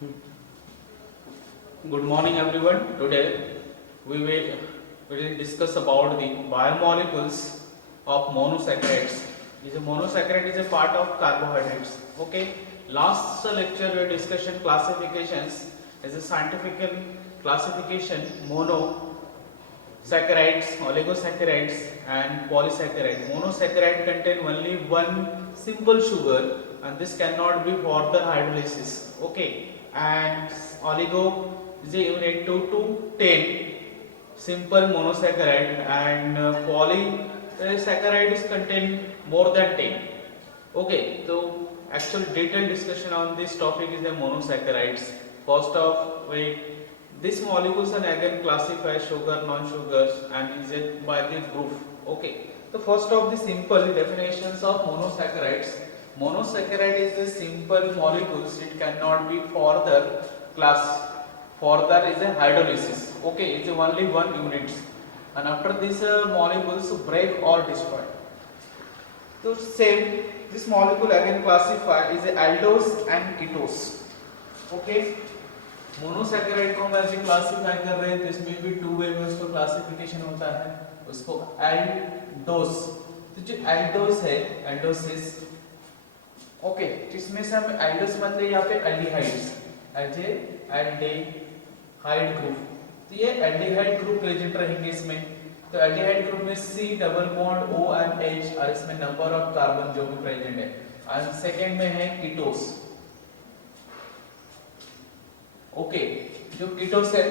Good morning everyone. Today we will discuss about the biomolecules of monosaccharides. This monosaccharide is a part of carbohydrates. Okay. Last lecture we discussion classifications as a scientific classification monosaccharides, oligosaccharides and polysaccharides. Monosaccharide contain only one simple sugar and this cannot be further hydrolysis. Okay. And oligo is a unit 2 to 10 simple monosaccharide and polysaccharide is contain more than 10. Okay, so actual detailed discussion on this topic is the monosaccharides. First of these molecules are again classified sugar, non-sugars and is it by the group. Okay, so first of the simple definitions of monosaccharides. Monosaccharide is a simple molecules, it cannot be further class. Further is a hydrolysis. Okay, it's only one unit and after this molecules break or destroy. So same this molecule again classified is a aldose and ketose. Okay, monosaccharide को हम ऐसे classify कर रहे हैं तो इसमें भी two way में उसको क्लासिफिकेशन होता है उसको एल्डोस। तो जो एल्डोस है एल्डोसिस ओके जिसमें से हम एल्डोस मतलब यहाँ पे एल्डिहाइड्स एल्डिहाइड ग्रुप। तो ये एल्डिहाइड ग्रुप प्रेजेंट रहेंगे इसमें। तो एल्डिहाइड ग्रुप में C double bond O and H और इसमें नंबर ऑफ कार्बन जो भी प्रेजेंट है। और सेकंड में है कीटोस। ओके जो कीटोस है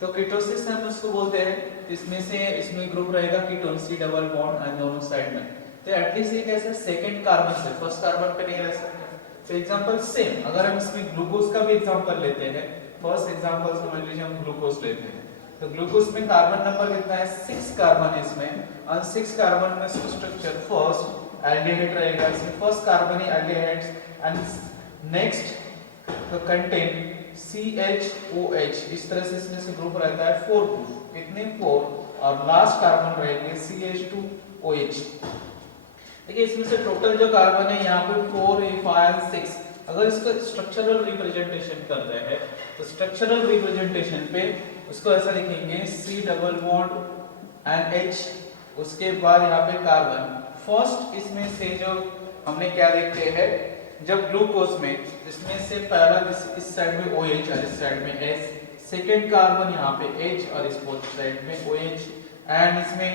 तो कीटोसिस हम उसको बोलते हैं। इसमें से इसमें ग्रुप रहेगा ketone C double bond and दोनों साइड में। तो एटलीस्ट ये कैसे सेकंड कार्बन से फर्स्ट कार्बन पे नहीं रह सकते। तो एग्जांपल सेम अगर हम इसमें ग्लूकोज का भी एग्जांपल लेते हैं फर्स्ट एग्जांपल समझ लीजिए हम ग्लूकोज लेते हैं तो ग्लूकोज में कार्बन नंबर कितना है 6 कार्बन है इसमें और 6 कार्बन में स्ट्रक्चर फर्स्ट एल्डिहाइड रहेगा इसमें first carbon he aldehydes and next तो कंटेन CHOH इस तरह से इसमें से ग्रुप रहता है 4 ग्रुप कितने 4 और लास्ट कार्बन रहेंगे CH2OH। देखिए इसमें से टोटल जो कार्बन है यहाँ पे 4 5 6 अगर इसका स्ट्रक्चरल रिप्रेजेंटेशन करते हैं तो स्ट्रक्चरल रिप्रेजेंटेशन पे उसको ऐसा लिखेंगे C double bond and H उसके बाद यहाँ पे कार्बन फर्स्ट इसमें से जो हमने क्या देखते हैं जब ग्लूकोज में इसमें से पहला इस साइड में OH और इस साइड में S सेकेंड कार्बन यहाँ पे H और इस साइड में OH एंड इसमें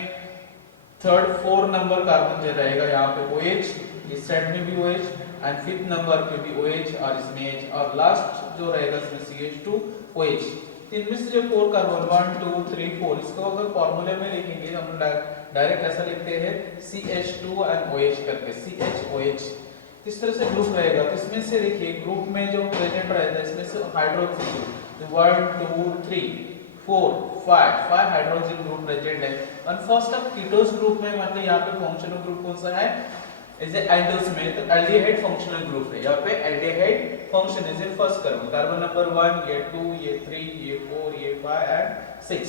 थर्ड 4 नंबर कार्बन जो रहेगा यहाँ पे OH इस साइड में भी OH एंड फिफ्थ नंबर पे भी OH और इसमें H और लास्ट जो रहेगा इसमें CH2OH। इनमें से जो 4 कार्बन 1 2 3 4 इसको अगर फॉर्मूले में लिखेंगे हम डायरेक्ट ऐसा लिखते हैं CH2 एंड OH करके CHOH। इस तरह से ग्रुप रहेगा तो इसमें से देखिए ग्रुप में जो प्रेजेंट रहता है इसमें से hydroxyl group 1 2 3 4 5 hydroxyl group present है और फर्स्ट ऑफ कीटोस ग्रुप में मतलब यहाँ पे फंक्शनल ग्रुप कौन सा है इज एल्डोस में तो एल्डिहाइड फंक्शनल ग्रुप है। यहाँ पे aldehyde function is first carbon number 1 ये 2 ये 3 ये 4 ये 5 एंड 6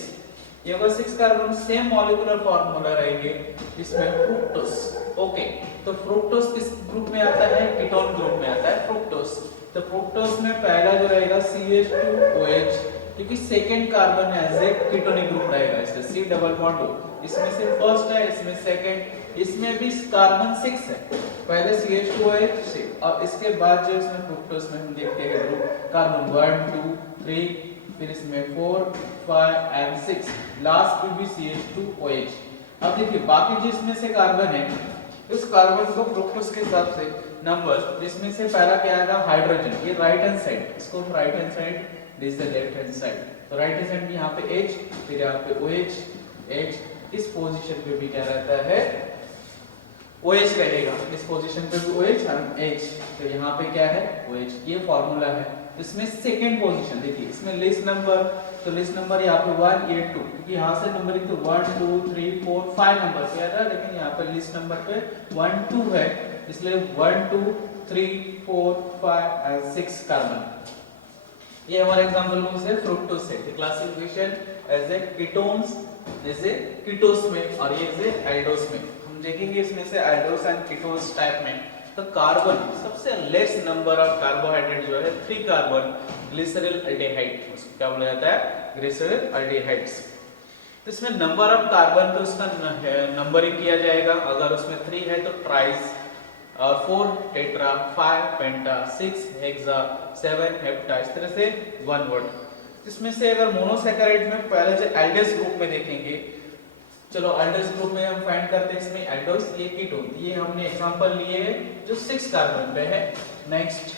ये अगर 6 कार्बन सेम मॉलिक्यूलर फार्मूला रहेंगे इसमें फ्रुक्टोस। ओके तो फ्रुक्टोस किस ग्रुप में आता है कीटोन ग्रुप में आता है फ्रुक्टोस। तो फ्रुक्टोस में पहला जो रहेगा CH2OH क्योंकि second carbon as a ketonic group रहेगा इससे C डबल बॉन्ड O इसमें से फर्स्ट है इसमें सेकंड इसमें भी कार्बन 6 है पहले CH2OH से और इसके बाद जो इसमें फ्रुक्टोस में हम देखते हैं ग्रुप कार्बन 1 2 3 फिर इसमें 4 5 एंड 6 लास्ट पे भी CH2OH। अब देखिए बाकी जिसमें से कार्बन है इस कार्बन को फ्रुक्टोस के हिसाब से नंबर जिसमें से पहला क्या आएगा हाइड्रोजन ये राइट हैंड साइड इसको right hand side this the left hand side. तो राइट हैंड साइड में यहाँ पे H फिर यहाँ पे OH H इस पोजीशन पे भी क्या रहता है OH रहेगा इस पोजीशन पे भी OH और H तो यहाँ पे क्या है OH ये फॉर्मूला है। इसमें सेकंड पोजीशन देखिए इसमें लिस्ट नंबर तो लिस्ट नंबर यहाँ पे 1 ये 2 क्योंकि यहाँ से नंबरिंग तो 1 2 3 4 5 नंबर पे आ रहा है लेकिन यहाँ पे लिस्ट नंबर पे 1 2 है इसलिए 1 2 3 4 5 एंड 6 कार्बन। ये हमारा एग्जांपल कौन से फ्रुक्टोस है क्लासिफिकेशन एज ए कीटोन्स जैसे कीटोस में और ये एज ए एल्डोस में हम देखेंगे इसमें से एल्डोस एंड कीटोस टाइप में तो कार्बन सबसे लेस नंबर ऑफ कार्बोहाइड्रेट जो है 3 कार्बन ग्लिसरल अल्डिहाइड, उसको क्या बोला जाता है, ग्लिसरल अल्डिहाइड्स। तो इसमें नंबर ऑफ कार्बन तो उसका नंबरिंग किया जाएगा, अगर उसमें 3 है तो ट्राइस, 4 टेट्रा, 5 पेंटा, 6 हेक्सा, 7 हेप्टा, इस तरह से 1 वर्ड। इसमें से अगर मोनोसैकेराइड में पहले जो एल्डेस ग्रुप में देखेंगे, चलो एल्डेस ग्रुप में हम फाइंड करते हैं, इसमें एल्डोस, ये कीटोन, ये हमने एग्जांपल लिए जो 6 कार्बन पे है। नेक्स्ट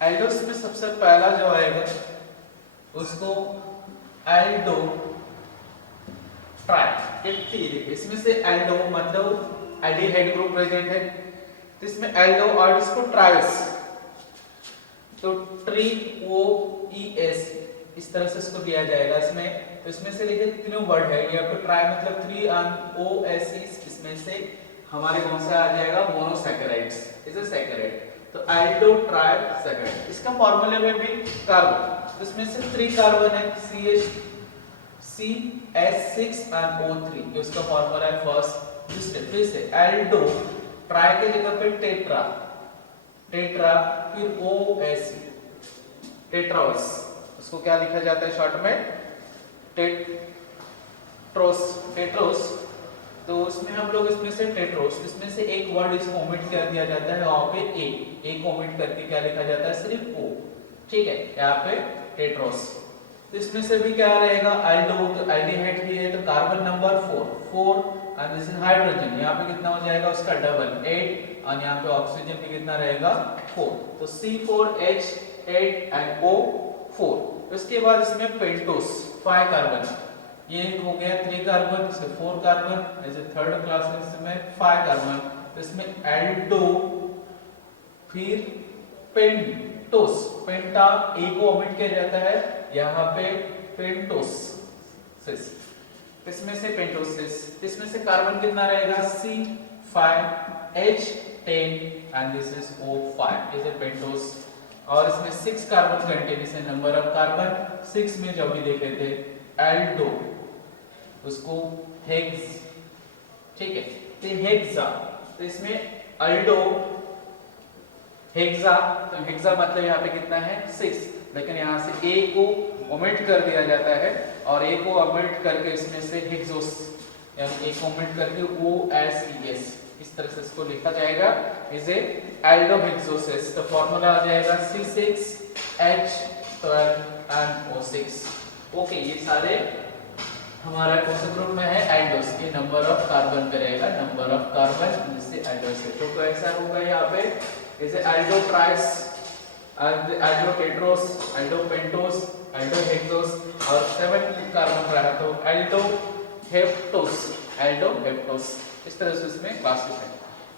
एल्डोस में सबसे पहला जो आएगा उसको एल्डो ट्राई, इसमें से एल्डो मतलब एल्डिहाइड ग्रुप प्रेजेंट है, तो इसमें एल्डो और इसको ट्राइस, तो ट्री ओ ई एस, इस तरह से इसको दिया जाएगा इसमें। तो इसमें से देखिए तीनों वर्ड है, ये आपको ट्राई मतलब 3 and ओ एस ई, इसमें से हमारे कौन सा आ जाएगा, मोनोसैकेराइड्स इज अ सैकेराइड, तो एल्डो ट्राई सैकेराइड। इसका फार्मूले में भी कार्बन, तो इसमें से 3 कार्बन है, CH6 and O3, ये उसका फार्मूला है फर्स्ट। फिर से एल्डो ट्राई के जगह पे टेट्रा, टेट्रा फिर OS, टेट्रास, उसको क्या लिखा जाता है शॉर्ट में, टेट्रोस, टेट्रोस। तो उसमें हम लोग इसमें से टेट्रोस, इसमें से एक वर्ड इसको ओमिट कर दिया जाता है, वहां पे एक ओमिट करके क्या लिखा जाता है, सिर्फ O, ठीक है, यहाँ पे टेट्रोस। तो इसमें से भी क्या रहेगा, एल्डो, तो एल्डिहाइड भी है तो carbon number 4 and this is hydrogen, यहाँ पे कितना हो जाएगा उसका डबल 8, और यहाँ पे ऑक्सीजन भी कितना रहेगा 4, तो C4H8 एंड O4। उसके बाद इसमें पेंटोस 5 कार्बन, ये हो गया 3 कार्बन, इसमें 4 कार्बन, ऐसे थर्ड क्लास में इसमें 5 कार्बन, तो इसमें एल्डो फिर पेंटोस, पेंटा ए को ओमिट किया जाता है, यहाँ पे पेंटोसिस, इसमें से पेंटोसिस, इसमें से कार्बन कितना रहेगा, C5H10 and this is O5, is a pentose. और इसमें 6 कार्बन कंटेन्स है, नंबर ऑफ कार्बन 6 में जो भी देखे थे एल्डो, उसको हेक्स, ठीक है, तो हेक्सा, तो इसमें एल्डो हेक्सा, तो हेक्सा मतलब यहाँ पे कितना है 6, लेकिन यहाँ से ए को ओमिट कर दिया जाता है, और ए को ओमिट करके इसमें से हेक्सोस, यानी ए को ओमिट करके OSES, इस तरह से इसको लिखा जाएगा, इज ए एल्डोहेक्सोसिस। तो फार्मूला आ जाएगा C6H12 and O6। ओके, ये सारे हमारा कौन से ग्रुप में है, एल्डोस, के नंबर ऑफ कार्बन पे रहेगा, नंबर ऑफ कार्बन जिससे एल्डोस है, तो ऐसा होगा यहाँ पे, is a Aldo ट्राइस, Aldo Tedros, Aldo pentose, Aldo hexose, और 7 कार्बन रहा तो एल्डो हेप्टोस, एल्डो हेप्टोस, इस तरह से इसमें क्लासिफाई।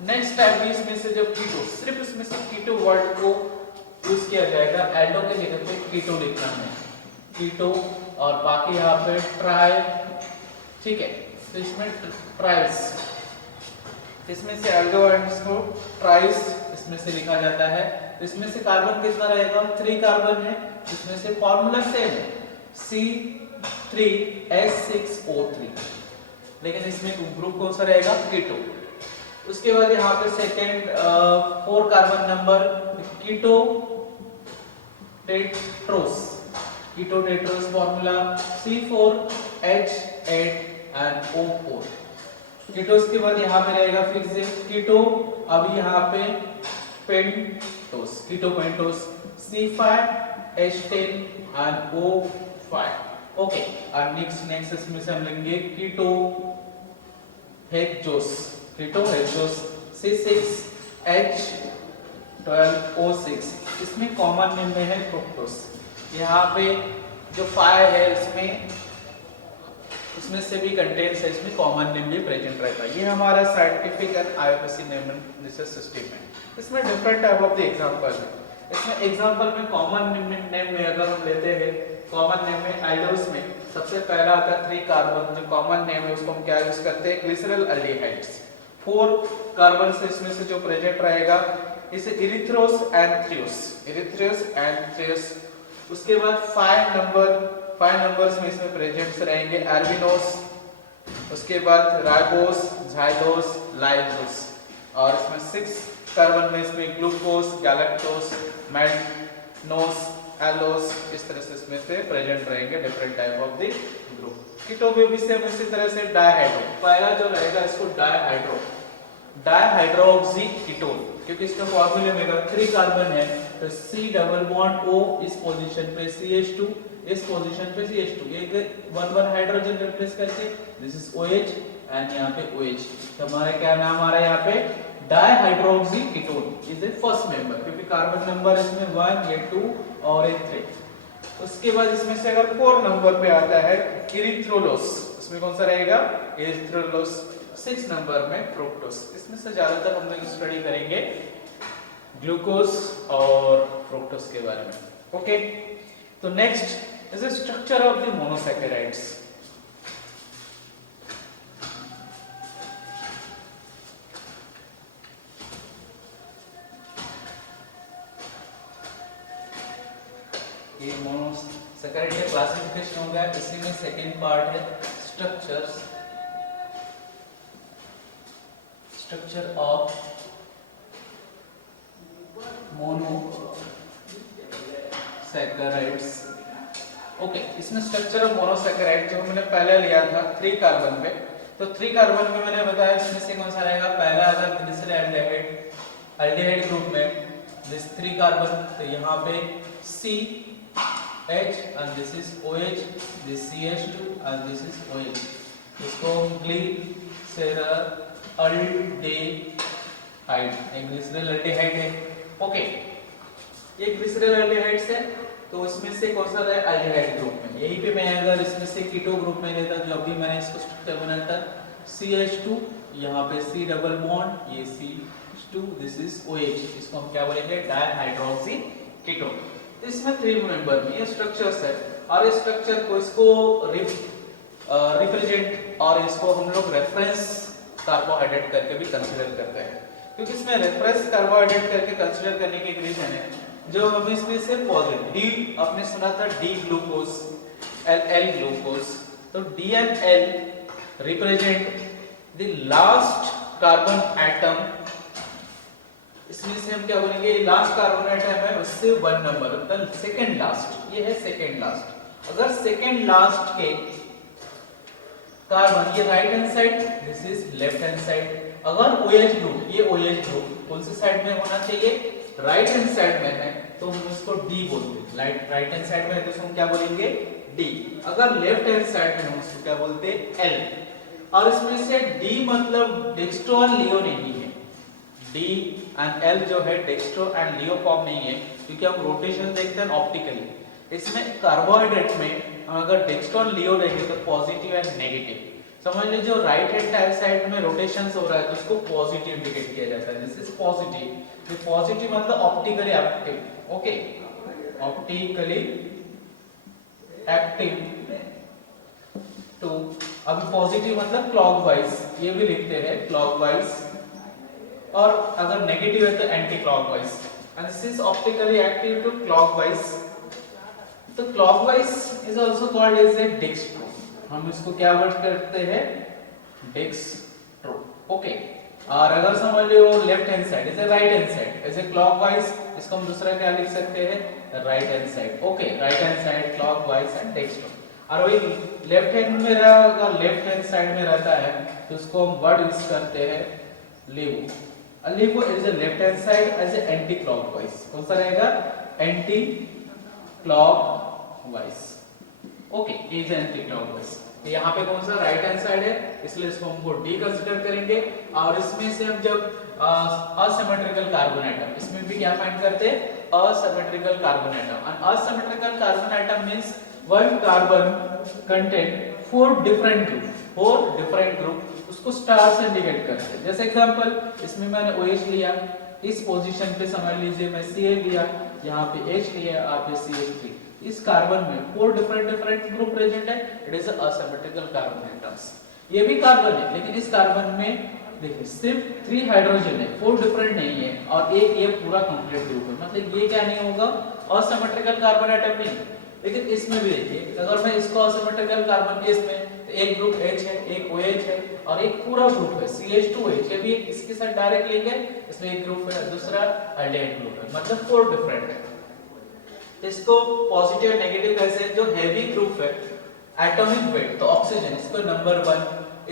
नेक्स्ट टाइप भी इसमें से जब कीटो, सिर्फ इसमें से कीटो वर्ड को यूज किया जाएगा, एल्डो के जगह पे कीटो लिखना है, कीटो, और बाकी यहाँ पे ट्राई, ठीक है, तो इसमें ट्राइस, इसमें से एल्डो एंड इसको ट्राइस इसमें से लिखा जाता है। तो इसमें से कार्बन कितना रहेगा, 3 कार्बन है, इसमें से फॉर्मूला सेम है, C3H6O3, लेकिन इसमें ग्रुप कौन सा रहेगा, कीटो। उसके बाद यहाँ पे second 4 carbon number keto tetrose, keto tetrose formula C4H8 and O4। Ketose के बाद यहाँ पे रहेगा फिर से कीटो, अभी यहाँ पे pentose, keto pentose C5H10 and O5। Okay, और नेक्स्ट इसमें से हम लेंगे कीटो हेक्सोस, कीटो हेक्सोस C6H12O6, इसमें कॉमन नेम में है फ्रुक्टोस। यहाँ पे जो 5 है इसमें से भी कंटेंट्स है, इसमें कॉमन नेम भी प्रेजेंट रहता है। ये हमारा scientific and IUPAC name system है। इसमें different type of the example है। इसमें एग्जांपल में कॉमन नेम में अगर हम लेते हैं, कॉमन नेम में एल्डोस में सबसे पहला आता है 3 कार्बन, जो कॉमन नेम है उसको हम क्या यूज करते हैं, ग्लिसरल अल्डिहाइड्स। 4 कार्बन से इसमें से जो प्रेजेंट रहेगा इसे इरिथ्रोस एंड थ्रियोस। उसके बाद 5 नंबर्स में इसमें प्रेजेंट्स रहेंगे एल्बिनोस, उसके बाद राइबोस, झाइलोस, लाइसोस। और इसमें 6 कार्बन में इसमें ग्लूकोस, गैलेक्टोस, मैग्नोस, एलोस, इस तरह से इसमें से प्रेजेंट रहेंगे different type of the group. Keto में भी सेम इसी तरह से डायहाइड्रो, पहला जो रहेगा इसको डायहाइड्रो, डायहाइड्रोक्सी कीटोन, क्योंकि इसका फार्मूले में 3 कार्बन है तो C डबल बॉन्ड O इस पोजीशन पे CH2, इस पोजीशन पे CH2, एक 1 हाइड्रोजन रिप्लेस करके दिस इज OH एंड यहाँ पे OH, तो हमारा क्या नाम आ रहा है यहाँ पे dihydroxy ketone is a first member, क्योंकि कार्बन नंबर इसमें 1, ये 2 और ये 3। उसके बाद इसमें से अगर 4 नंबर पे आता है इरिथ्रोलोस, इसमें कौन सा रहेगा इरिथ्रोलोस। 6 नंबर में फ्रुक्टोस। इसमें से ज्यादातर हम लोग स्टडी करेंगे ग्लूकोज और फ्रुक्टोस के बारे में। ओके, तो next is the structure of the monosaccharides. ये मोनोसैकेराइड का क्लासिफिकेशन हो गया, इसी में सेकंड पार्ट है structures, structure of monosaccharides. Okay, इसमें स्ट्रक्चर ऑफ मोनोसैकेराइड जो मैंने पहले लिया था 3 कार्बन पे, तो 3 कार्बन में मैंने बताया इसमें से कौन सा रहेगा, पहला अगर ग्लिसरॉल्डिहाइड, एल्डिहाइड ग्रुप में दिस 3 कार्बन, तो यहाँ पे C H and this is OH, this CH2 and this is OH, इसको ग्लिसरॉल्डिहाइड, ग्लिसरॉल्डिहाइड है। ओके, ये ग्लिसरॉल्डिहाइड से, तो इसमें से कौन सा है एल्डिहाइड ग्रुप में, यही पे मैं अगर इसमें से कीटो ग्रुप में लेता, जो अभी मैंने इसको स्ट्रक्चर बनाया था CH2, यहाँ पे C डबल बॉन्ड, ये CH2, दिस इज OH, इसको हम क्या बोलेंगे डायहाइड्रोक्सी कीटोन। इसमें 3 मेंबर में ये स्ट्रक्चर्स है, और इस स्ट्रक्चर को इसको रिप्रेजेंट और इसको हम लोग रेफरेंस कार्बोहाइड्रेट करके भी कंसीडर करते हैं, क्योंकि इसमें रेफरेंस कार्बोहाइड्रेट करके कंसीडर करने की एक रीजन है, जो हम इसमें से पॉजिटिव डी, आपने सुना था डी ग्लूकोज, एल ग्लूकोज, तो D and L represent the last carbon atom, इसमें से हम क्या बोलेंगे लास्ट कार्बन एटम है उससे 1 नंबर, मतलब सेकंड लास्ट, ये है सेकंड लास्ट। अगर सेकंड लास्ट के कार्बन, ये right hand side, this is left hand side, अगर OH ग्रुप, ये OH ग्रुप कौन सी साइड में होना चाहिए, राइट हैंड साइड में है, तो हम इसको D बोलते हैं, राइट हैंड साइड में है तो इसको हम क्या बोलेंगे D, अगर लेफ्ट हैंड साइड में हम इसको क्या बोलते हैं L। और इसमें से D मतलब डेक्स्ट्रो और लियो नहीं है, D एंड L जो है डेक्स्ट्रो एंड लियो फॉर्म नहीं है, क्योंकि हम रोटेशन देखते हैं ऑप्टिकली। इसमें कार्बोहाइड्रेट में अगर डेक्स्ट्रो और लियो रहेंगे तो पॉजिटिव एंड नेगेटिव, समझ लीजिए जो राइट हैंड साइड में रोटेशंस हो रहा है तो उसको पॉजिटिव इंडिकेट किया जाता है, दिस इज पॉजिटिव। ये पॉजिटिव मतलब optically active, okay, optically active too, अभी पॉजिटिव मतलब क्लॉकवाइज, ये भी लिखते हैं क्लॉकवाइज, और अगर नेगेटिव है तो anti clockwise, and this is optically active to clockwise. तो clockwise is also called as a dextro, हम इसको क्या वर्ड करते हैं डेक्स्ट्रो, ओके। और अगर समझ लो left hand side is a right hand side, as a clockwise, इसको हम दूसरा क्या लिख सकते हैं right hand side, okay, right hand side clockwise and dextro. और वही लेफ्ट हैंड में अगर लेफ्ट हैंड साइड में रहता है तो उसको हम वर्ड यूज करते हैं laevo, laevo is a left hand side as a anti clockwise, कौन सा रहेगा anti clockwise, okay, is anti clockwise. यहाँ पे कौन सा राइट हैंड साइड है, इसलिए इसको हमको डी कंसीडर करेंगे। और इसमें से हम जब असिमेट्रिकल कार्बन एटम, इसमें भी क्या फाइंड करते हैं asymmetrical carbon atom, and asymmetrical carbon atom means one carbon contain 4 different group, उसको स्टार से इंडिकेट करते हैं। जैसे एग्जांपल इसमें मैंने OH लिया, इस पोजीशन पे समझ लीजिए मैं Cl लिया, यहाँ पे H लिया, आप पे CH3, इस कार्बन में 4 डिफरेंट ग्रुप प्रेजेंट है, it is asymmetrical carbon atoms. ये भी कार्बन है, लेकिन इस कार्बन में देखिए सिर्फ 3 हाइड्रोजन है, 4 डिफरेंट नहीं है, और एक ये पूरा कंप्लीट ग्रुप है, मतलब ये क्या नहीं होगा असिमेट्रिकल कार्बन एटम नहीं। लेकिन इसमें भी देखिए अगर मैं इसको असिमेट्रिकल कार्बन केस में, तो एक ग्रुप H है, एक OH है और एक पूरा ग्रुप है CH2OH। ये भी इसके साथ डायरेक्ट लिंक है, इसमें एक ग्रुप है, दूसरा एल्डिहाइड ग्रुप है, मतलब 4 डिफरेंट है। इसको पॉजिटिव और नेगेटिव कैसे, जो हेवी ग्रुप है एटॉमिक वेट तो ऑक्सीजन इसको नंबर 1,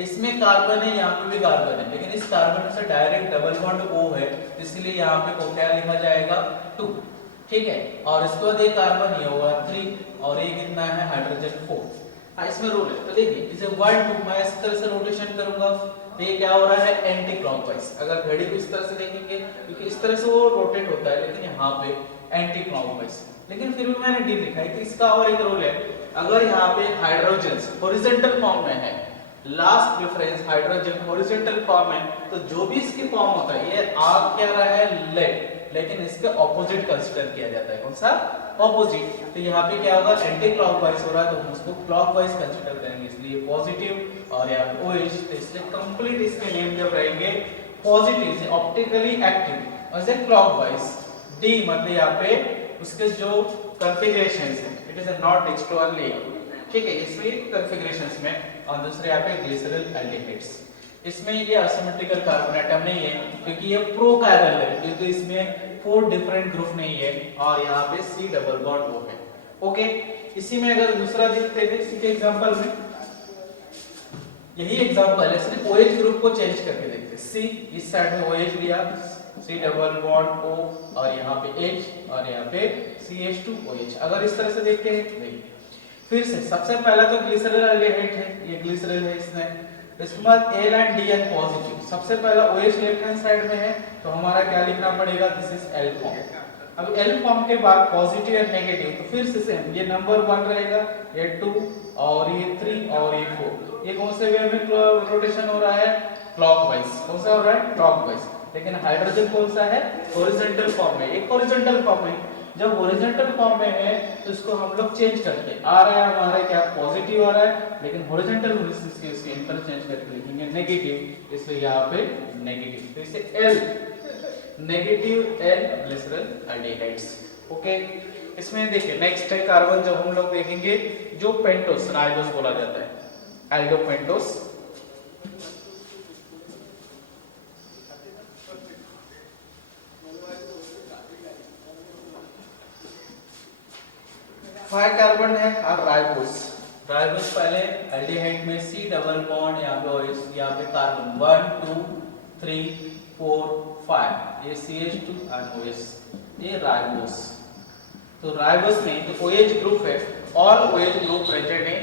इसमें कार्बन है, यहाँ पे भी कार्बन है, लेकिन इस कार्बन से डायरेक्ट डबल बॉन्ड O है, इसलिए यहाँ पे को क्या लिखा जाएगा 2, ठीक है। और इसके बाद एक कार्बन ये होगा 3 और ये कितना है हाइड्रोजन 4। हाँ इसमें रूल है, तो देखिए इसे 1 2 मैं इस तरह से रोटेशन करूंगा तो ये क्या हो रहा है एंटी क्लॉकवाइज। अगर घड़ी को इस तरह से देखेंगे क्योंकि इस तरह से वो रोटेट होता है, लेकिन यहाँ पे एंटी क्लॉकवाइज, लेकिन फिर भी मैंने डी लिखा है कि इसका और एक रूल है, अगर यहाँ पे हाइड्रोजन हॉरिजॉन्टल फॉर्म में है, last preference hydrogen horizontal form है, तो जो भी इसकी फॉर्म होता है ये आप क्या रहा है लेट, लेकिन इसके ऑपोजिट कंसीडर किया जाता है। कौन सा ऑपोजिट, तो यहाँ पे क्या होगा एंटी क्लॉकवाइज हो रहा है तो हम उसको क्लॉकवाइज कंसीडर करेंगे, इसलिए पॉजिटिव और यहाँ पे OH, तो इसलिए कंप्लीट इसके नेम जब रहेंगे पॉजिटिव से ऑप्टिकली एक्टिव और से क्लॉकवाइज। डी मतलब यहाँ पे उसके जो कॉन्फ़िगरेशंस है इट इज नॉट एक्सटर्नली, ठीक है, इसमें कॉन्फ़िगरेशंस में। और दूसरे यहाँ पे ग्लिसरॉल एल्डिहाइड्स, इसमें ये असिमेट्रिकल कार्बन एटम नहीं है क्योंकि ये प्रोकायरल है, क्योंकि इसमें 4 डिफरेंट ग्रुप नहीं है और यहाँ पे C डबल बॉन्ड O है। ओके, इसी में अगर दूसरा देखते हैं इसी के एग्जांपल में, यही एग्जांपल है, सिर्फ OH ग्रुप को चेंज करके देखते हैं। C इस साइड में OH लिया, C डबल बॉन्ड O और यहाँ पे H और यहाँ पे CH2OH। अगर इस तरह से देखते हैं देखिए फिर से सबसे पहला तो ग्लिसरॉल एल्डिहाइड है, ये ग्लिसरॉल है इसमें, इसके बाद L and D and positive, सबसे पहला OH लेफ्ट हैंड साइड में है तो हमारा क्या लिखना पड़ेगा दिस इज L फॉर्म। अब L फॉर्म के बाद पॉजिटिव और नेगेटिव तो फिर से सेम, ये नंबर 1 रहेगा, ये 2 और ये 3 और ये 4, ये कौन से वे में रोटेशन हो रहा है क्लॉकवाइज, कौन सा हो रहा है क्लॉकवाइज। लेकिन हाइड्रोजन कौन सा है हॉरिजॉन्टल फॉर्म में, एक हॉरिजॉन्टल फॉर्म में, जब हॉरिजॉन्टल फॉर्म में है तो इसको हम लोग चेंज करके आ रहा है हमारा क्या पॉजिटिव आ रहा है, लेकिन हॉरिजॉन्टल होने से इसके इंटरचेंज करके लिखेंगे नेगेटिव, इसलिए यहाँ पे नेगेटिव, तो इसे L negative L glycerol aldehydes. Okay, इसमें देखिए नेक्स्ट है कार्बन, जब हम लोग देखेंगे जो पेंटोस राइबोस बोला जाता है, एल्डोपेंटोस। फाइव कार्बन है और राइबोस, राइबोस पहले एल्डिहाइड में C डबल बॉन्ड, यहाँ पे OH, यहाँ पे कार्बन 1 2 3 4 5, ये CH2 और OH, ये राइबोस। तो राइबोस में जो OH ग्रुप है, ऑल OH ग्रुप प्रेजेंट है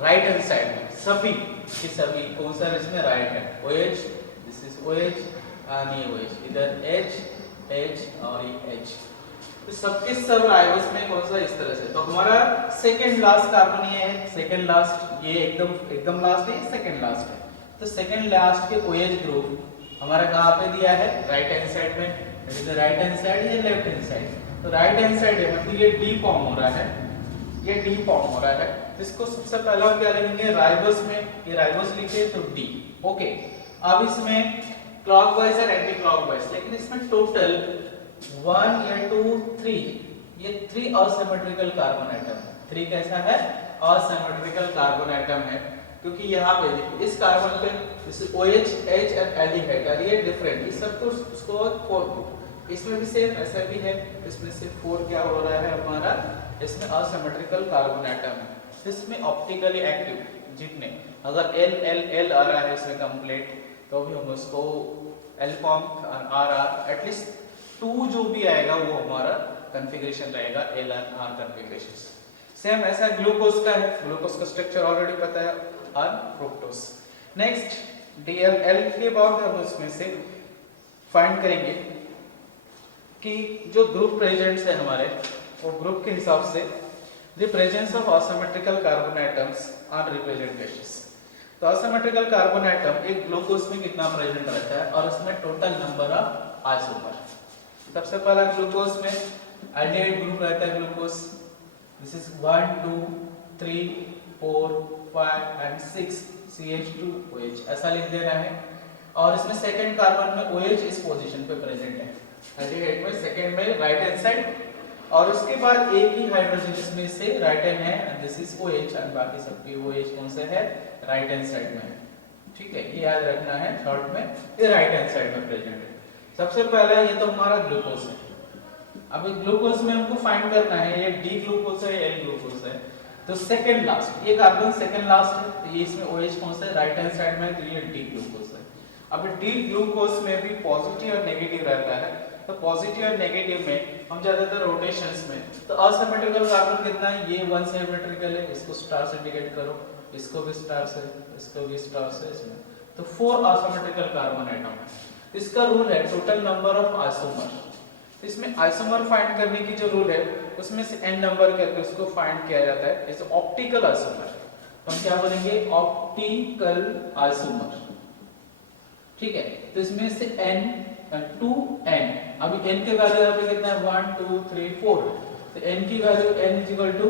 राइट हैंड साइड में, सभी के सभी, कौन सा इसमें राइट है OH, दिस इज OH और ये OH, इधर H और ये H, तो सबके सब राइबोस में कौन सा इस तरह से। तो हमारा सेकंड लास्ट कार्बन ये है, सेकंड लास्ट, ये एकदम लास्ट है, सेकंड लास्ट है, तो सेकंड लास्ट के OH ग्रुप हमारा कहाँ पे दिया है राइट हैंड साइड में, it is right hand side, ये लेफ्ट हैंड साइड, तो राइट हैंड साइड है मतलब ये D फॉर्म हो रहा है, ये D फॉर्म हो रहा है, इसको सबसे पहला हम क्या लिखेंगे राइबोस में, ये राइबोस लिखे तो D। ओके, अब इसमें क्लॉकवाइज और एंटी क्लॉकवाइज, लेकिन इसमें टोटल 1 या 2 3, ये 3 असिमेट्रिकल कार्बन एटम है। 3 कैसा है असिमेट्रिकल कार्बन एटम है, क्योंकि यहाँ पे देखिए इस कार्बन पे जैसे OH H और एल्डिहाइड और ये डिफरेंट, इस सब को स्कोर 4, इसमें भी सेम ऐसा भी है, इसमें से 4 क्या हो रहा है हमारा, इसमें असिमेट्रिकल कार्बन एटम है, इसमें ऑप्टिकली एक्टिव जितने, अगर L L L आ रहा है इसमें कंप्लीट तो भी हम उसको L फॉर्म और R एटलीस्ट 2 जो भी आएगा वो हमारा कॉन्फ़िगरेशन रहेगा L और R कॉन्फ़िगरेशन। सेम ऐसा ग्लूकोज का है, ग्लूकोज का स्ट्रक्चर ऑलरेडी पता है, और फ्रुक्टोज। नेक्स्ट DL के बाद हम इसमें से फाइंड करेंगे कि जो ग्रुप प्रेजेंट्स है हमारे, वो ग्रुप के हिसाब से the presence of asymmetrical carbon atoms are representations. तो असिमेट्रिकल कार्बन एटम एक ग्लूकोज में कितना प्रेजेंट रहता है और उसमें टोटल नंबर ऑफ आइसोमर। सबसे पहला ग्लूकोज में एल्डिहाइड ग्रुप रहता है glucose, this is 1 2 3 4 5 and 6 CH2OH ऐसा लिख देना है, और इसमें सेकंड कार्बन में OH इस पोजीशन पे प्रेजेंट है, एल्डिहाइड में सेकंड में राइट हैंड साइड और उसके बाद एक ही हाइड्रोजन इसमें से राइट हैंड है and this is OH and बाकी सबके OH कौन से है राइट हैंड साइड में है। ठीक है, ये याद रखना है थर्ड में, ये राइट हैंड साइड में प्रेजेंट है। सबसे पहला ये तो हमारा ग्लूकोज है। अब ग्लूकोज में हमको फाइंड करना है ये डी ग्लूकोज है एल ग्लूकोज है। तो सेकंड लास्ट, ये कार्बन सेकंड लास्ट है, तो ये इसमें OH कौन सा है राइट हैंड साइड में, तो ये डी ग्लूकोज है। अब डी ग्लूकोज में भी पॉजिटिव और नेगेटिव रहता है, तो पॉजिटिव और नेगेटिव में हम ज्यादातर रोटेशंस में, तो असिमेट्रिकल कार्बन कितना है, ये 1 सिमेट्रिकल है, इसको स्टार से इंडिकेट करो, इसको भी स्टार से, इसको भी स्टार से, इसमें तो 4 असिमेट्रिकल कार्बन एटम है। इसका रूल है टोटल नंबर ऑफ आइसोमर। इसमें आइसोमर फाइंड करने की जो रूल है उसमें से n नंबर करके उसको फाइंड किया जाता है। जैसे ऑप्टिकल आइसोमर, तो हम क्या बोलेंगे ऑप्टिकल आइसोमर। ठीक है, तो इसमें से n 2n, अभी n के वैल्यू यहाँ पे कितना है 1 2 3 4, तो n की value n is equal to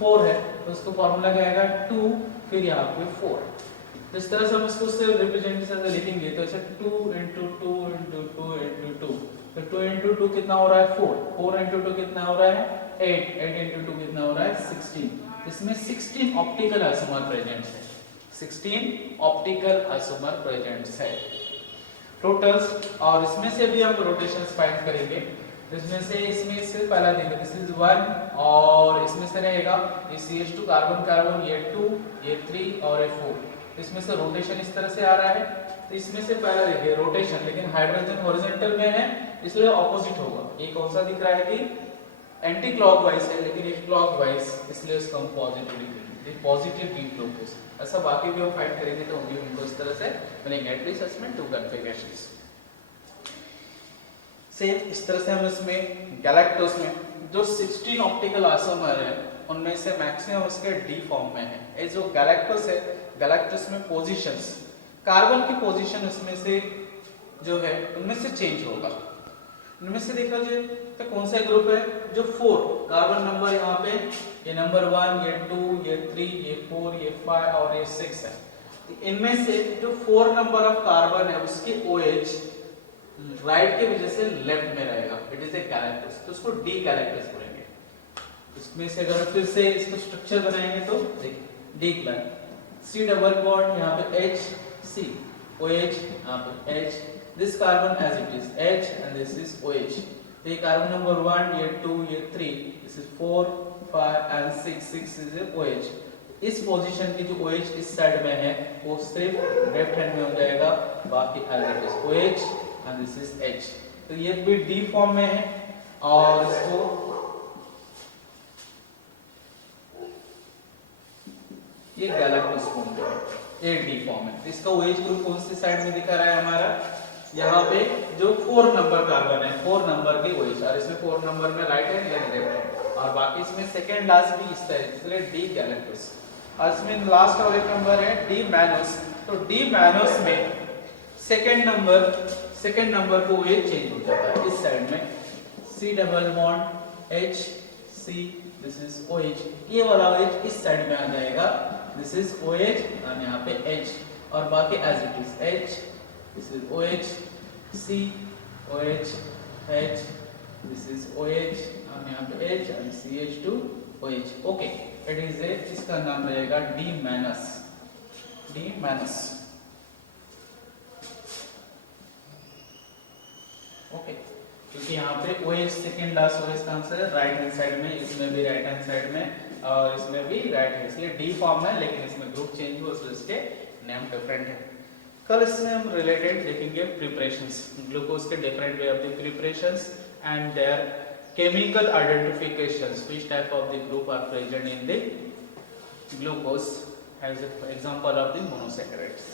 4 है, तो उसको फॉर्मूला क्या आएगा 2 फिर यहाँ पे 4। तो इस तरह से हम इसको से रिप्रेजेंटेशन से लिखेंगे, तो ऐसे 2 into 2 into 2 into 2, तो 2 into 2 कितना हो रहा है 4, 4 into 2 कितना हो रहा है 8, 8 into 2 कितना हो रहा है 16। इसमें 16 ऑप्टिकल आइसोमर प्रेजेंट है, 16 ऑप्टिकल आइसोमर प्रेजेंट है टोटल्स। और इसमें से भी हम रोटेशंस फाइंड करेंगे। इसमें से पहला देखो दिस इज 1 और इसमें से रहेगा ये CH2 कार्बन कार्बन, ये 2 ये 3 और ये 4। इसमें से रोटेशन इस तरह से आ रहा है, तो इसमें से पहला देखिए रोटेशन, लेकिन हाइड्रोजन हॉरिजॉन्टल में है इसलिए ऑपोजिट होगा। ये कौन सा दिख रहा है कि एंटी क्लॉकवाइज है, लेकिन ये क्लॉकवाइज, इसलिए इसको हम पॉजिटिव लिखेंगे, ये पॉजिटिव डी ग्लूकोज। ऐसा बाकी भी हम फाइंड करेंगे तो भी उनको इस तरह से बनेंगे, एटलीस्ट इसमें 2 कॉन्फ़िगरेशंस। सेम इस तरह से हम इसमें गैलेक्टोस में जो 16 ऑप्टिकल आइसोमर है उनमें से मैक्सिमम उसके डी फॉर्म में है। ये जो गैलेक्टोस है, गैलेक्टोस में पोजीशंस, कार्बन की पोजीशन उसमें से जो है उनमें से चेंज होगा। उनमें से देखा जाए तो कौन सा ग्रुप है जो 4 कार्बन नंबर यहाँ पे, ये नंबर 1 ये 2 ये 3 ये 4 ये 5 और ये 6 है। तो इनमें से जो 4 नंबर ऑफ कार्बन है उसके OH राइट के वजह से लेफ्ट में रहेगा, इट इज ए गैलेक्टोस, तो उसको डी गैलेक्टोस बोलेंगे। इसमें से अगर फिर से इसको स्ट्रक्चर बनाएंगे तो देखिए D class C double bond यहाँ पे H C OH यहाँ पे H, this carbon as it is H and this is OH। तो ये कार्बन नंबर 1 ये 2 ये 3, this is 4 5 and 6, 6 is a OH। इस पोजीशन की जो OH इस साइड में है वो सिर्फ लेफ्ट हैंड में हो जाएगा, बाकी as it is OH and this is H। तो ये भी D फॉर्म में है और इसको ये गैलेक्टोस फॉर्म में है, ये D फॉर्म है। इसका OH ग्रुप कौन सी साइड में दिखा रहा है हमारा, यहाँ पे जो 4 नंबर कार्बन है 4 नंबर के OH, और इसमें 4 नंबर में राइट हैंड या लेफ्ट हैंड, और बाकी इसमें सेकंड लास्ट भी इस तरह, इसलिए D गैलेक्टोस। और इसमें लास्ट और एक नंबर है D मैनोस, तो D मैनोस में सेकंड नंबर को OH चेंज हो जाता है इस साइड में, C double bond H C, this is OH, ये वाला OH इस साइड में आ जाएगा, दिस इज OH और यहाँ पे H, और बाकी as it is H, this is OH C OH H, this is OH और यहाँ पे H and CH2 OH। Okay, it is a, इसका नाम रहेगा D minus, D minus. Okay, क्योंकि यहाँ पे OH सेकेंड लास्ट OH का आंसर है राइट हैंड साइड में, इसमें भी राइट हैंड साइड में और इसमें भी राइट है, इसलिए D फॉर्म है, लेकिन इसमें ग्रुप चेंज हुआ इसलिए इसके नेम डिफरेंट है। कल इसमें हम रिलेटेड देखेंगे प्रिपरेशंस, ग्लूकोज के different way of the preparations and their chemical identifications, which type of the group are present in the glucose as example of the monosaccharides.